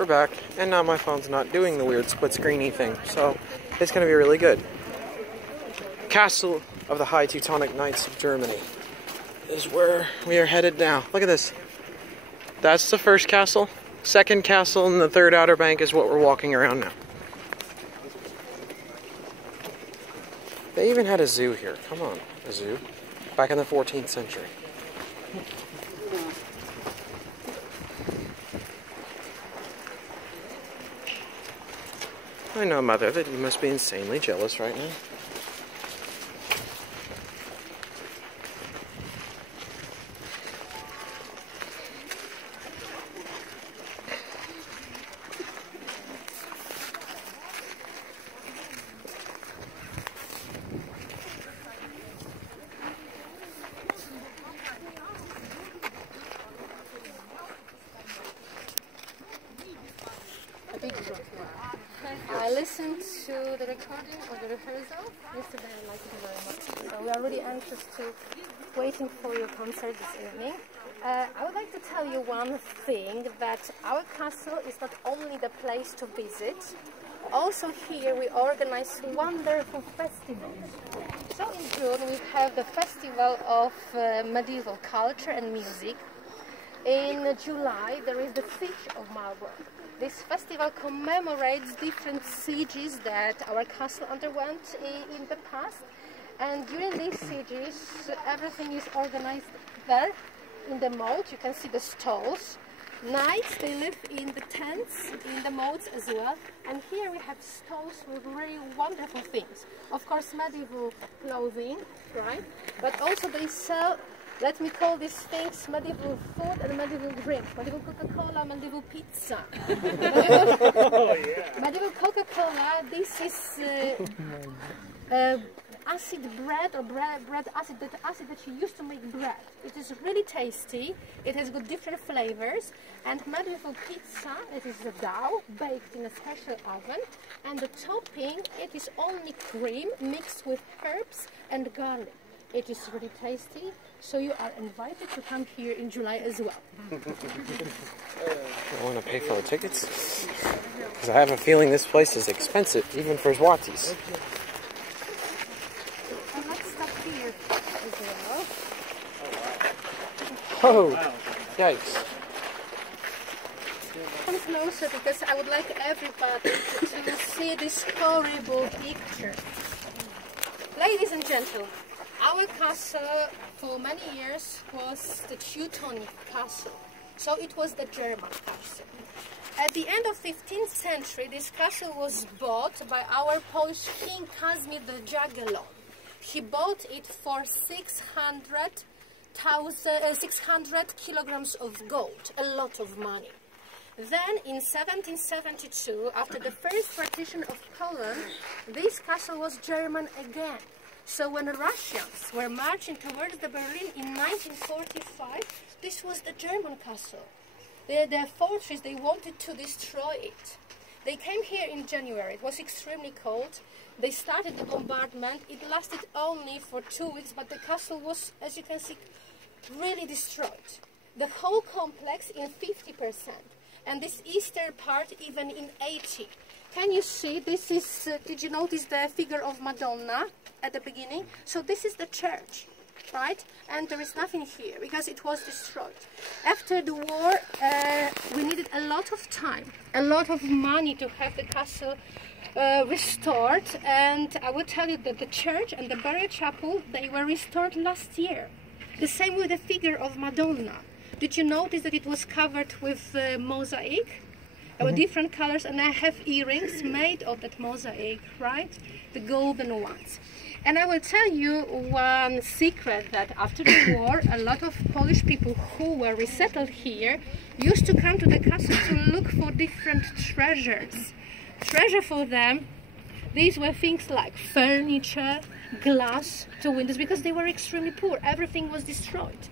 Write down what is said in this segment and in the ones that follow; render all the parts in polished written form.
we're back, and now my phone's not doing the weird split screeny thing, so it's going to be really good. Castle of the High Teutonic Knights of Germany is where we are headed now. Look at this. That's the first castle. Second castle and the third Outer Bank is what we're walking around now. They even had a zoo here. Come on, a zoo. Back in the 14th century. I know, Mother, that you must be insanely jealous right now. I listened to the recording of the rehearsal yesterday. I liked it very much. So we are really anxious to waiting for your concert this evening. I would like to tell you one thing, that our castle is not only the place to visit. Also here we organize wonderful festivals. So in June we have the Festival of Medieval Culture and Music. In July there is the Siege of Malbork. This festival commemorates different sieges that our castle underwent in the past, and during these sieges everything is organized there in the moat. You can see the stalls. Knights, they live in the tents, in the moats as well, and here we have stalls with really wonderful things. Of course, medieval clothing, right? But also they sell, let me call these things, medieval food and medieval drink. Medieval Coca-Cola, medieval pizza. Medieval Coca-Cola, this is acid bread or bread acid, that acid that you use to make bread. It is really tasty. It has got different flavors. And medieval pizza, it is a dough baked in a special oven. And the topping, it is only cream mixed with herbs and garlic. It is really tasty, so you are invited to come here in July as well. I want to pay for the tickets, because I have a feeling this place is expensive, even for Zwatis. And let's stop here as well. Oh, yikes. Come closer, because I would like everybody to see this horrible picture. Ladies and gentlemen, our castle for many years was the Teutonic castle, so it was the German castle. At the end of 15th century, this castle was bought by our Polish king Casimir the Jagiellon. He bought it for 600 kilograms of gold, a lot of money. Then in 1772, after the first partition of Poland, this castle was German again. So when the Russians were marching towards the Berlin in 1945, this was the German castle. Their fortress, they wanted to destroy it. They came here in January. It was extremely cold. They started the bombardment. It lasted only for 2 weeks, but the castle was, as you can see, really destroyed. The whole complex in 50%, and this eastern part even in 80%. Can you see, this is, did you notice the figure of Madonna at the beginning? So this is the church, right? And there is nothing here because it was destroyed. After the war, we needed a lot of time, a lot of money to have the castle restored. And I will tell you that the church and the burial chapel, they were restored last year. The same with the figure of Madonna. Did you notice that it was covered with mosaic? With different colors, and I have earrings made of that mosaic, right? The golden ones. And I will tell you one secret, that after the war, a lot of Polish people who were resettled here used to come to the castle to look for different treasures. Treasure for them, these were things like furniture, glass to windows, because they were extremely poor. Everything was destroyed.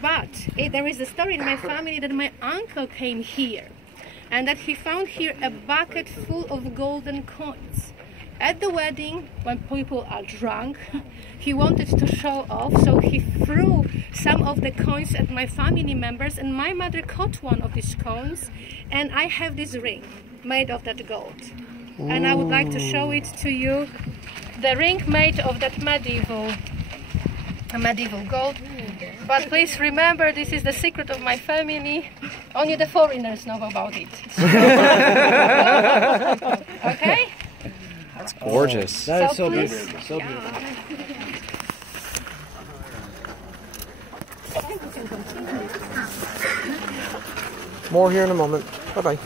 But there is a story in my family that my uncle came here, and that he found here a bucket full of golden coins. At the wedding, when people are drunk, he wanted to show off, so he threw some of the coins at my family members, and my mother caught one of these coins, and I have this ring made of that gold. And I would like to show it to you. The ring made of that medieval gold. But please remember, this is the secret of my family. Only the foreigners know about it. Okay? That's gorgeous. That is so please, beautiful. So beautiful. More here in a moment. Bye-bye.